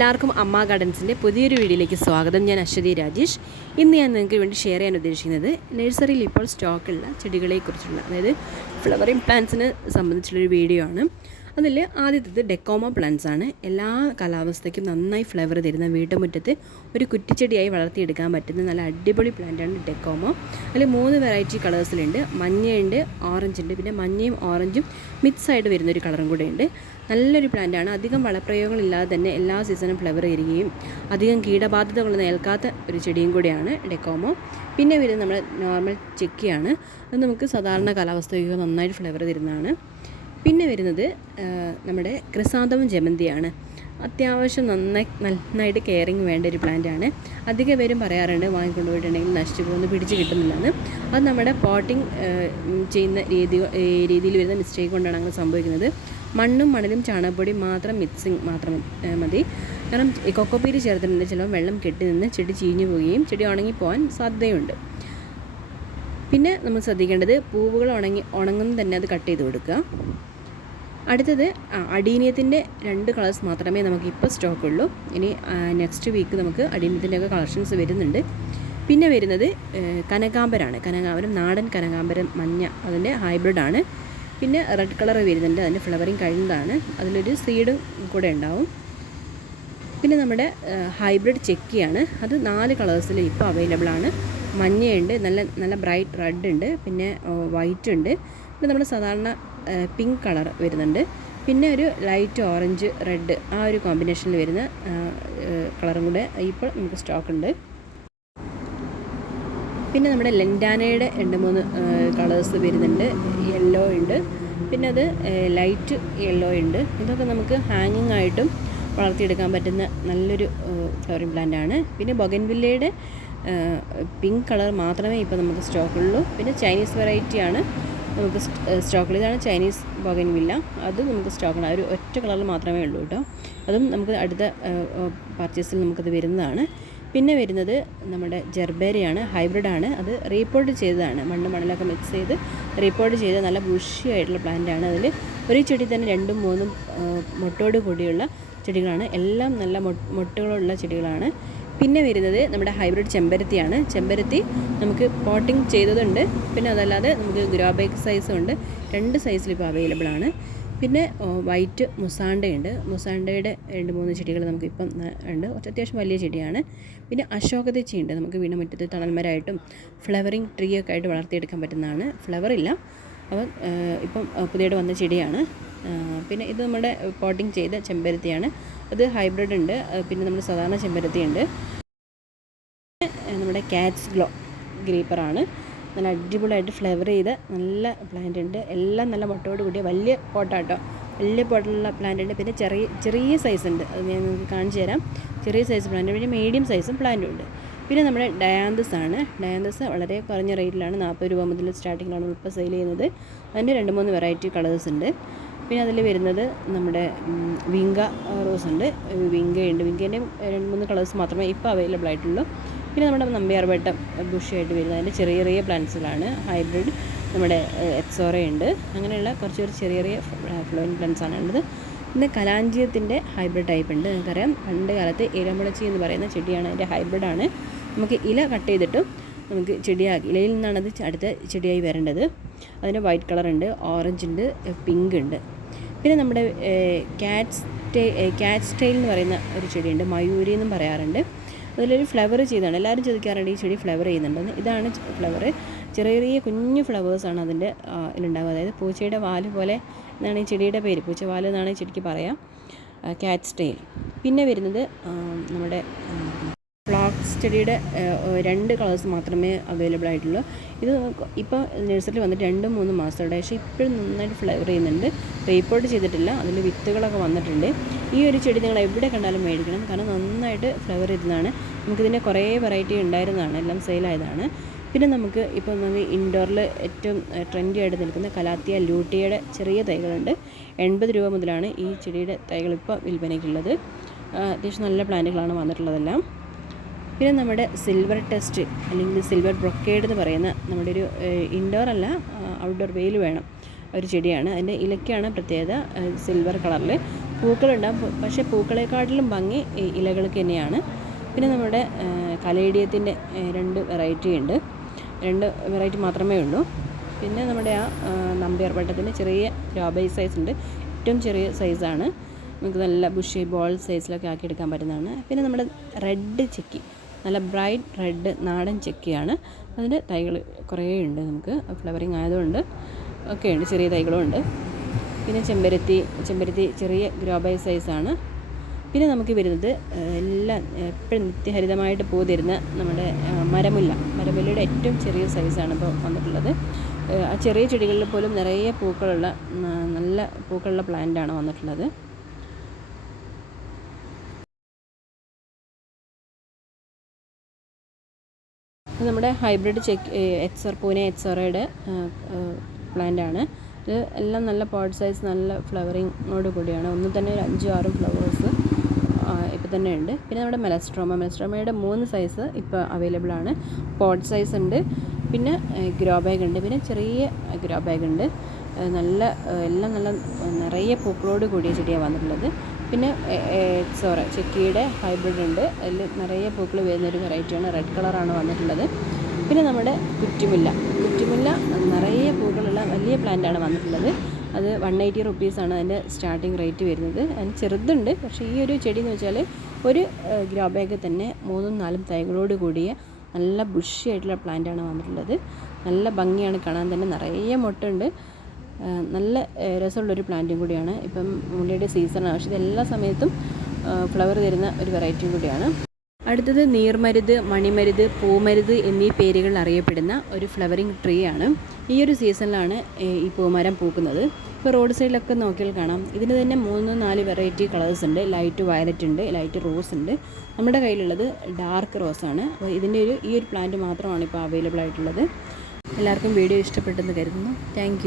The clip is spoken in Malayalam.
എല്ലാവർക്കും അമ്മ ഗാർഡൻസിന്റെ പുതിയൊരു വീഡിയോയിലേക്ക് സ്വാഗതം. ഞാൻ അശ്വതി രാജേഷ്. ഇന്ന് ഞാൻ നിങ്ങൾക്ക് വേണ്ടി ഷെയർ ചെയ്യാൻ ഉദ്ദേശിക്കുന്നത് നഴ്സറിയിൽ ഇപ്പോൾ സ്റ്റോക്കുള്ള ചെടികളെക്കുറിച്ചുള്ള അതായത് ഫ്ലവറിങ് പ്ലാന്റ്സിനെ സംബന്ധിച്ചുള്ളൊരു വീഡിയോ ആണ്. അതിൽ ആദ്യത്തേത് ഡെക്കോമ പ്ലാന്റ്സ് ആണ്. എല്ലാ കാലാവസ്ഥയ്ക്കും നന്നായി ഫ്ലവർ തരുന്ന വീട്ടുമുറ്റത്ത് ഒരു കുറ്റിച്ചെടിയായി വളർത്തിയെടുക്കാൻ പറ്റുന്ന നല്ല അടിപൊളി പ്ലാന്റാണ് ഡെക്കോമോ. അതിൽ മൂന്ന് വെറൈറ്റി കളേഴ്സിലുണ്ട് മഞ്ഞയുണ്ട് ഓറഞ്ച് ഉണ്ട്. പിന്നെ മഞ്ഞയും ഓറഞ്ചും മിക്സ് ആയിട്ട് വരുന്നൊരു കളറും കൂടെ ഉണ്ട്. നല്ലൊരു പ്ലാന്റാണ് അധികം വളപ്രയോഗങ്ങളില്ലാതെ തന്നെ എല്ലാ സീസണും ഫ്ലവർ തരികയും അധികം കീടബാധിതകളൊന്നും ഏൽക്കാത്ത ഒരു ചെടിയും കൂടിയാണ് ഡെക്കോമോ. പിന്നെ വരുന്നത് നമ്മൾ നോർമൽ ചെക്കിയാണ്. അത് നമുക്ക് സാധാരണ കാലാവസ്ഥയ്ക്ക് നന്നായിട്ട് ഫ്ലവർ തരുന്നതാണ്. പിന്നെ വരുന്നത് നമ്മുടെ ക്രിസാന്തമം ജമന്തിയാണ്. അത്യാവശ്യം നന്നായി നന്നായിട്ട് കെയറിങ് വേണ്ട ഒരു പ്ലാന്റാണ് അധികം പേരും പറയാറുണ്ട് വാങ്ങിക്കൊണ്ട് പോയിട്ടുണ്ടെങ്കിൽ നശിച്ചു പോകുന്നു പിടിച്ച് കിട്ടുന്നില്ലെന്ന്. അത് നമ്മുടെ പോട്ടിങ് ചെയ്യുന്ന രീതി രീതിയിൽ വരുന്ന മിസ്റ്റേക്ക് കൊണ്ടാണ് അങ്ങനെ സംഭവിക്കുന്നത്. മണ്ണും മണലും ചാണകപ്പൊടി മാത്രം മിക്സിങ് മാത്രം മതി. കാരണം കൊക്കോപ്പീര് ചേർത്തിട്ടുണ്ടെങ്കിൽ ചിലപ്പോൾ വെള്ളം കെട്ടി നിന്ന് ചെടി ചീഞ്ഞു പോവുകയും ചെടി ഉണങ്ങിപ്പോകാൻ സാധ്യതയുണ്ട്. പിന്നെ നമ്മൾ ശ്രദ്ധിക്കേണ്ടത് പൂവുകൾ ഉണങ്ങി ഉണങ്ങുന്ന തന്നെ അത് കട്ട് ചെയ്ത് കൊടുക്കുക. അടുത്തത് അടീനിയത്തിന്റെ രണ്ട് കളേഴ്സ് മാത്രമേ നമുക്ക് ഇപ്പോൾ സ്റ്റോക്ക് ഉള്ളൂ. ഇനി നെക്സ്റ്റ് വീക്ക് നമുക്ക് അടീനിയത്തിന്റെ ഒക്കെ കളക്ഷൻസ് വരുന്നുണ്ട്. പിന്നെ വരുന്നത് കനകാമ്പരാണ് കനകാംബരം നാടൻ കനകാംബരം മഞ്ഞ അതിന്റെ ഹൈബ്രിഡാണ് പിന്നെ റെഡ് കളർ വരുന്നുണ്ട് അതിന്റെ ഫ്ലവറിങ് കഴിഞ്ഞതാണ്. അതിലൊരു സീഡും കൂടെ ഉണ്ടാവും. പിന്നെ നമ്മുടെ ഹൈബ്രിഡ് ചെക്കിയാണ് അത് നാല് കളേഴ്സിൽ ഇപ്പോൾ അവൈലബിൾ ആണ്. മഞ്ഞയുണ്ട് നല്ല നല്ല ബ്രൈറ്റ് റെഡ് ഉണ്ട് പിന്നെ വൈറ്റ് ഉണ്ട് പിന്നെ നമ്മൾ സാധാരണ പിങ്ക് കളർ വരുന്നുണ്ട്. പിന്നെ ഒരു ലൈറ്റ് ഓറഞ്ച് റെഡ് ആ ഒരു കോമ്പിനേഷനിൽ വരുന്ന കളറും കൂടെ ഇപ്പോൾ നമുക്ക് സ്റ്റോക്ക് ഉണ്ട് പിന്നെ നമ്മുടെ ലെൻഡാനയുടെ രണ്ട് മൂന്ന് കളേഴ്സ് വരുന്നുണ്ട്. യെല്ലോ ഉണ്ട്. പിന്നെ അത് ലൈറ്റ് യെല്ലോ ഉണ്ട്. ഇതൊക്കെ നമുക്ക് ഹാങ്ങിങ് ആയിട്ടും വളർത്തിയെടുക്കാൻ പറ്റുന്ന നല്ലൊരു ഫ്ലവറിങ് പ്ലാന്റ് ആണ്. പിന്നെ ബൊഗൻവില്ലയുടെ പിങ്ക് കളർ മാത്രമേ ഇപ്പോൾ നമുക്ക് സ്റ്റോക്കുള്ളൂ പിന്നെ ചൈനീസ് വെറൈറ്റിയാണ്. നമുക്ക് സ്റ്റോക്കിൽ ഇതാണ് ചൈനീസ് ബോഗൻവില്ല. അത് നമുക്ക് സ്റ്റോക്കാണ് ഒരു ഒറ്റ കളറിൽ മാത്രമേ ഉള്ളൂ കേട്ടോ. അതും നമുക്ക് അടുത്ത പർച്ചേസിൽ നമുക്കത് വരുന്നതാണ്. പിന്നെ വരുന്നത് നമ്മുടെ ജെർബേരയാണ് ഹൈബ്രിഡാണ്. അത് റീപോർട്ട് ചെയ്തതാണ്. മണ്ണ് മണലൊക്കെ മിക്സ് ചെയ്ത് റീപോർട്ട് ചെയ്ത് നല്ല ബുഷിയായിട്ടുള്ള പ്ലാന്റാണ് അതിൽ. ഒരു ചെടി തന്നെ രണ്ടും മൂന്നും മുട്ടോട് കൂടിയുള്ള ചെടികളാണ്. എല്ലാം നല്ല മൊട്ടുകളുള്ള ചെടികളാണ്. പിന്നെ വരുന്നത് നമ്മുടെ ഹൈബ്രിഡ് ചെമ്പരത്തിയാണ്. ചെമ്പരത്തി നമുക്ക് പോട്ടിംഗ് ചെയ്തതുണ്ട്. പിന്നെ അതല്ലാതെ നമുക്ക് ഗ്രോ ബാഗ് സൈസും ഉണ്ട്. രണ്ട് സൈസിൽ ഇപ്പോൾ അവൈലബിൾ ആണ്. പിന്നെ വൈറ്റ് മുസാണ്ടയുണ്ട്. മുസാണ്ടയുടെ രണ്ട് മൂന്ന് ചെടികൾ നമുക്കിപ്പം ഉണ്ട്. അത്യാവശ്യം വലിയ ചെടിയാണ്. പിന്നെ അശോക തെച്ചിയുണ്ട് നമുക്ക് വീണുമുറ്റത്ത് തണൽമരമായിട്ടും ഫ്ലവറിങ് ട്രീ ഒക്കെ ആയിട്ട് വളർത്തിയെടുക്കാൻ പറ്റുന്നതാണ്. ഇല്ല. അപ്പം ഇപ്പം പുതിയത് വന്ന ചെടിയാണ്. പിന്നെ ഇത് നമ്മുടെ പോട്ടിങ് ചെയ്ത ചെമ്പരത്തിയാണ്. അത് ഹൈബ്രിഡ് ഉണ്ട്. പിന്നെ നമ്മുടെ സാധാരണ ചെമ്പരത്തി ഉണ്ട് ഏഹ് നമ്മുടെ കാറ്റ്സ് ഗ്ലോ ഗ്രീപ്പറാണ്. നല്ല അടിപൊളിയായിട്ട് ഫ്ലേവർ ചെയ്ത നല്ല പ്ലാന്റ് ഉണ്ട്. എല്ലാം നല്ല മുട്ടയോട് കൂടിയ വലിയ പോട്ടാട്ടോ. വലിയ പോട്ടുള്ള പ്ലാന്റ് ഉണ്ട്. പിന്നെ ചെറിയ ചെറിയ സൈസ് ഉണ്ട്. അത് ഞാൻ നിങ്ങൾക്ക് കാണിച്ചു തരാം. ചെറിയ സൈസ് പ്ലാന്റ് പിന്നെ മീഡിയം സൈസും പ്ലാന്റും ഉണ്ട്. പിന്നെ നമ്മുടെ ഡയാന്തസ് ആണ്. ഡയാന്തസ് വളരെ കുറഞ്ഞ റേറ്റിലാണ് നാൽപ്പത് രൂപ മുതൽ സ്റ്റാർട്ടിങ്ങിലാണ് ഇപ്പോൾ സെയിൽ ചെയ്യുന്നത്. അതിന്റെ രണ്ട് മൂന്ന് വെറൈറ്റി കളേഴ്സ് ഉണ്ട്. പിന്നെ അതിൽ വരുന്നത് നമ്മുടെ വിങ്ക റോസ് ഉണ്ട്. വിങ്കയുണ്ട്. വിങ്കേന്റെ രണ്ട് മൂന്ന് കളേഴ്സ് മാത്രമേ ഇപ്പോൾ അവൈലബിൾ ആയിട്ടുള്ളൂ. പിന്നെ നമ്മുടെ നമ്പ്യാർവട്ടം ബുഷിയായിട്ട് വരുന്നത് അതിന്റെ ചെറിയ ചെറിയ പ്ലാന്റ്സുകളാണ്. ഹൈബ്രിഡ് നമ്മുടെ എക്സോറ ഉണ്ട് അങ്ങനെയുള്ള കുറച്ച് കുറച്ച് ചെറിയ ചെറിയ ഫ്ലോയിൻ പ്ലാന്റ്സ് ആണ് ഉള്ളത്. പിന്നെ കലാഞ്ചിയത്തിന്റെ ഹൈബ്രിഡ് ടൈപ്പ് ഉണ്ട്. നിങ്ങൾക്കറിയാം പണ്ട് കാലത്ത് ഇരമുളച്ചി എന്ന് പറയുന്ന ചെടിയാണ് അതിന്റെ ഹൈബ്രിഡാണ്. നമുക്ക് ഇല കട്ട് ചെയ്തിട്ട് നമുക്ക് ചെടിയാക്കി ഇലയിൽ നിന്നാണ് അത് അടുത്ത ചെടിയായി വരേണ്ടത്. അതിന് വൈറ്റ് കളർ ഉണ്ട് ഓറഞ്ച് ഉണ്ട് പിങ്ക് ഉണ്ട്. പിന്നെ നമ്മുടെ ക്യാറ്റ്സ് സ്റ്റേ ക്യാറ്റ് സ്റ്റൈൽ എന്ന് പറയുന്ന ഒരു ചെടിയുണ്ട് മയൂരി എന്നും പറയാറുണ്ട്. അതിലൊരു ഫ്ലവർ ചെയ്താണ്. എല്ലാവരും ചോദിക്കാറുണ്ട് ഈ ചെടി ഫ്ലവർ ചെയ്യുന്നുണ്ടെന്ന്. ഇതാണ് ഫ്ലവർ ചെറിയ ചെറിയ കുഞ്ഞു ഫ്ലവേഴ്സാണ് അതിന്റെ ഇതിലുണ്ടാകുക അതായത് പൂച്ചയുടെ വാൽ പോലെ എന്നാണ് ഈ ചെടിയുടെ പേര്. പൂച്ച വാൽ എന്നാണ് ഈ ചെടിക്ക് പറയാം. ക്യാറ്റ്സ് സ്റ്റൈൽ പിന്നെ വരുന്നത് നമ്മുടെ ഫ്ലോക്സ് സ്റ്റഡിയുടെ രണ്ട് കളേഴ്സ് മാത്രമേ അവൈലബിൾ ആയിട്ടുള്ളൂ. ഇത് ഇപ്പോൾ നഴ്സറിയിൽ വന്നിട്ട് രണ്ട് മൂന്ന് മാസത്തോടെ പക്ഷേ ഇപ്പോഴും നന്നായിട്ട് ഫ്ലവർ ചെയ്യുന്നുണ്ട്. റീപ്പോർട്ട് ചെയ്തിട്ടില്ല അതിൽ വിത്തുകളൊക്കെ വന്നിട്ടുണ്ട്. ഈ ഒരു ചെടി നിങ്ങൾ എവിടെ കണ്ടാലും മേടിക്കണം കാരണം നന്നായിട്ട് ഫ്ലവർ ചെയ്തതാണ്. നമുക്കിതിന്റെ കുറേ വെറൈറ്റി ഉണ്ടായിരുന്നതാണ് എല്ലാം സെയിലായതാണ് പിന്നെ നമുക്ക് ഇപ്പോൾ നമുക്ക് ഇൻഡോറിൽ ഏറ്റവും ട്രെൻഡി ആയിട്ട് നിൽക്കുന്ന കലാത്തിയ ലൂട്ടിയുടെ ചെറിയ തൈകളുണ്ട്. എൺപത് രൂപ മുതലാണ് ഈ ചെടിയുടെ തൈകൾ ഇപ്പോൾ വിൽപ്പനയ്ക്കുള്ളത്. അത്യാവശ്യം നല്ല പ്ലാന്റുകളാണ് വന്നിട്ടുള്ളതെല്ലാം. പിന്നെ നമ്മുടെ സിൽവർ ടെസ്റ്റ് അല്ലെങ്കിൽ സിൽവർ ബ്രൊക്കേഡ് എന്ന് പറയുന്ന നമ്മുടെ ഒരു ഇൻഡോർ അല്ല ഔട്ട്ഡോർ വെയിൽ വേണം. ഒരു ചെടിയാണ്. അതിന്റെ ഇലയ്ക്കാണ് പ്രത്യേകത സിൽവർ കളറിൽ പൂക്കളുണ്ടാകും പക്ഷേ പൂക്കളെക്കാട്ടിലും ഭംഗി ഇലകൾക്ക് തന്നെയാണ്. പിന്നെ നമ്മുടെ കലേഡിയത്തിന്റെ രണ്ട് വെറൈറ്റി ഉണ്ട്. രണ്ട് വെറൈറ്റി മാത്രമേ ഉള്ളൂ. പിന്നെ നമ്മുടെ ആ നമ്പ്യർ വട്ടത്തിന്റെ ചെറിയ രോബൈ സൈസ് ഉണ്ട്. ഏറ്റവും ചെറിയ സൈസാണ് നമുക്ക് നല്ല ബുഷി ബോൾ സൈസിലൊക്കെ ആക്കി എടുക്കാൻ പറ്റുന്നതാണ്. പിന്നെ നമ്മുടെ റെഡ് ചെക്കി നല്ല ബ്രൈറ്റ് റെഡ് നാടൻ ചെക്കിയാണ്. അതിന് തൈകൾ കുറേ ഉണ്ട് നമുക്ക്. ഫ്ലവറിങ് ആയതുകൊണ്ട് ഒക്കെ ഉണ്ട് ചെറിയ തൈകളും ഉണ്ട്. പിന്നെ ചെമ്പരത്തി ചെമ്പരത്തി ചെറിയ ഗ്രോബൈ സൈസാണ്. പിന്നെ നമുക്ക് വരുന്നത് എല്ലാം എപ്പോഴും നിത്യഹരിതമായിട്ട് പൂ നമ്മുടെ മരമുല്ല. മരമുല്ലയുടെ ഏറ്റവും ചെറിയ സൈസാണ് ഇപ്പോൾ വന്നിട്ടുള്ളത്. ആ ചെറിയ ചെടികളിൽ പോലും നിറയെ പൂക്കളുള്ള നല്ല പൂക്കളുള്ള പ്ലാന്റാണ് വന്നിട്ടുള്ളത്. നമ്മുടെ ഹൈബ്രിഡ് ചെക്ക് എക്സർ പൂനെ പ്ലാന്റ് ആണ്. ഇത് എല്ലാം നല്ല പോട്ട് സൈസ് നല്ല ഫ്ലവറിങ്ങോട് കൂടിയാണ്. ഒന്ന് തന്നെ ഒരു അഞ്ചും ആറും ഫ്ലവേഴ്സ് ഇപ്പോൾ തന്നെ ഉണ്ട്. പിന്നെ നമ്മുടെ മെലസ്ട്രോമ മെലസ്ട്രോമയുടെ മൂന്ന് സൈസ് ഇപ്പോൾ അവൈലബിൾ ആണ്. പോട്ട് സൈസ് ഉണ്ട്. പിന്നെ ഗ്രോ ബാഗ് ഉണ്ട്. പിന്നെ ചെറിയ ഗ്രോ ബാഗ് ഉണ്ട്. നല്ല എല്ലാം നല്ല നിറയെ പൂക്കളോട് കൂടിയ ചെടിയാണ് വന്നിട്ടുള്ളത്. പിന്നെ സോറി ചെക്കിയുടെ ഹൈബ്രിഡ് ഉണ്ട്. അതിൽ നിറയെ പൂക്കൾ വരുന്നൊരു വെറൈറ്റിയാണ് റെഡ് കളറാണ് വന്നിട്ടുള്ളത്. പിന്നെ നമ്മുടെ കുറ്റിമുല്ല. കുറ്റിമുല്ല നിറയെ പൂക്കളുള്ള വലിയ പ്ലാന്റാണ് വന്നിട്ടുള്ളത്. അത് വൺ എയ്റ്റി റുപ്പീസാണ് അതിന്റെ സ്റ്റാർട്ടിങ് റേറ്റ് വരുന്നത്. അതിന് ചെറുതുണ്ട്. പക്ഷേ ഈ ഒരു ചെടി എന്ന് വെച്ചാൽ ഒരു ഗ്രോ ബാഗ് തന്നെ മൂന്നും നാലും തൈകളോട് കൂടിയ നല്ല ബുഷി ആയിട്ടുള്ള പ്ലാന്റാണ് വന്നിട്ടുള്ളത്. നല്ല ഭംഗിയാണ് കാണാൻ തന്നെ. നിറയെ മുട്ടുണ്ട് നല്ല രസമുള്ളൊരു പ്ലാന്റും കൂടിയാണ്. ഇപ്പം മുല്ലയുടെ സീസണാണ് പക്ഷേ ഇത് എല്ലാ സമയത്തും ഫ്ലവർ തരുന്ന ഒരു വെറൈറ്റിയും കൂടിയാണ്. അടുത്തത് നീർമരുത് മണിമരുത് പൂമരുത് എന്നീ പേരുകൾ അറിയപ്പെടുന്ന ഒരു ഫ്ലവറിങ് ട്രീ ആണ് ഈ ഒരു സീസണിലാണ് ഈ പൂമരം പൂക്കുന്നത്. ഇപ്പോൾ റോഡ് സൈഡിലൊക്കെ നോക്കിയാൽ കാണാം. ഇതിന് തന്നെ മൂന്ന് നാല് വെറൈറ്റി കളേഴ്സ് ഉണ്ട്. ലൈറ്റ് വയലറ്റ് ഉണ്ട് ലൈറ്റ് റോസ് ഉണ്ട്. നമ്മുടെ കയ്യിലുള്ളത് ഡാർക്ക് റോസ് ആണ്. അപ്പോൾ ഇതിന്റെ ഒരു ഈ ഒരു പ്ലാന്റ് മാത്രമാണ് ഇപ്പോൾ അവൈലബിൾ ആയിട്ടുള്ളത്. എല്ലാവർക്കും വീഡിയോ ഇഷ്ടപ്പെട്ടെന്ന് കരുതുന്നു. താങ്ക്